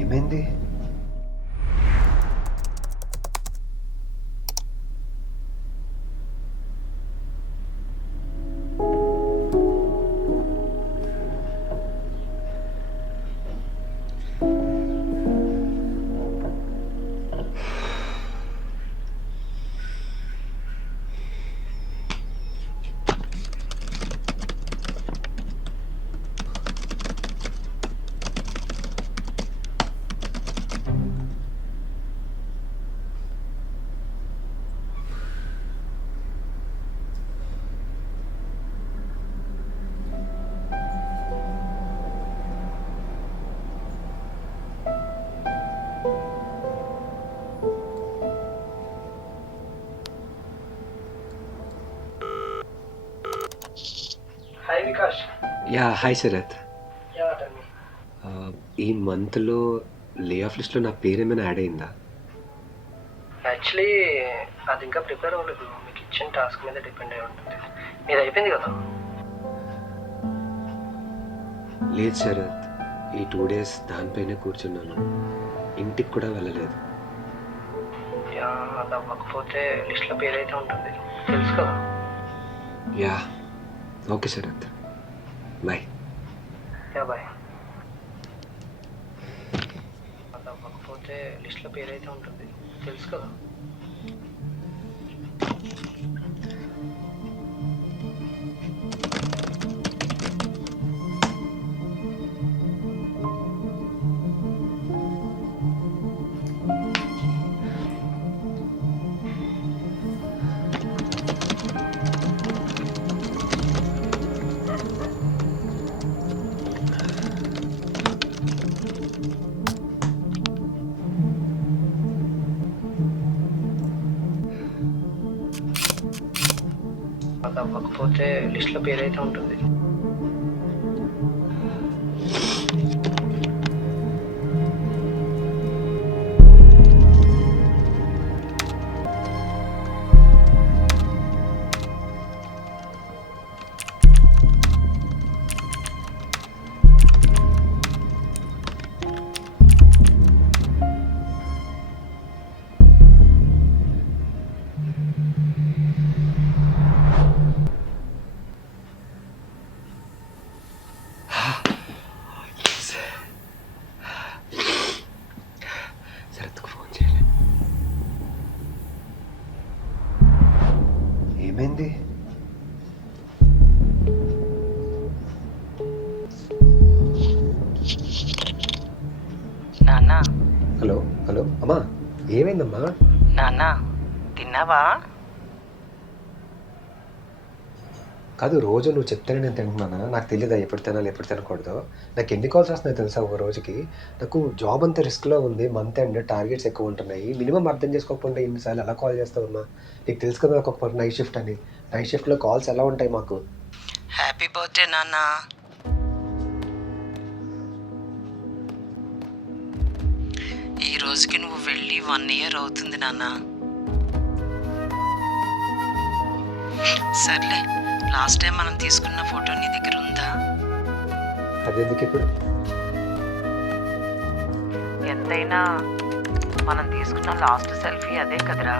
ఏమైంది? Hi Vikash. Yeah hi Sharath. Yeah tell me. ఈ మంత్లో లే ఆఫ్ లిస్ట్లో నా పేరు ఏమైనా యాడ్ అయిందా? యాక్చువల్లీ అది ఇంకా ప్రిపేర్ అవ్వలేదు. మీకు ఇచ్చిన టాస్క్ మీద డిపెండ్ అయి ఉంటుంది. మీది అయిపోయింది కదా? లేదు శరత్, ఈ 2 days దానిపైనే కూర్చున్నాను, ఇంటికి కూడా వెళ్ళలేదు. యా అది అవ్వకపోతే లిస్ట్లో పేరు అయితే ఉంటుంది, తెలుసు కదా. Yeah okay Sharath, bye. Yeah bye. అది అవ్వకపోతే లిస్ట్లో పేరు అయితే ఉంటుంది, తెలుసు కదా. అది అవ్వకపోతే లిస్ట్లో పేరు అయితే ఉంటుంది. శరత్కు ఫోన్ చేయాలి. ఏమైంది? నాన్న హలో హలో అమ్మా, ఏమైందమ్మా? నాన్న తిన్నావా? కాదు, రోజు నువ్వు చెప్తేనే నేను తింటున్నానా? నాకు తెలియదా ఎప్పుడు తినాలి ఎప్పుడు తినకూడదు? నాకు ఎన్ని కాల్స్ వస్తున్నాయి తెలుసా ఒక రోజుకి? నాకు జాబ్ అంతా రిస్క్లో ఉంది, మంత్ ఎండ్ టార్గెట్స్ ఎక్కువ ఉంటున్నాయి. మినిమం అర్థం చేసుకోకుండా ఇన్నిసార్లు ఎలా కాల్ చేస్తావమ్మా? నీకు తెలుసు కదా నాకు ఒక నైట్ షిఫ్ట్ అని. నైట్ షిఫ్ట్లో కాల్స్ ఎలా ఉంటాయి మాకు? హ్యాపీ బర్త్డే నాన్న. ఈ రోజుకి నువ్వు వెళ్ళి 1 year అవుతుంది నాన్న. సర్లే, లాస్ట్ టైం మనం తీసుకున్న ఫోటో నీ దగ్గర ఉందా? అదెందుకు ఇప్పుడు? ఎంతైనా మనం తీసుకున్న లాస్ట్ సెల్ఫీ అదే కదరా.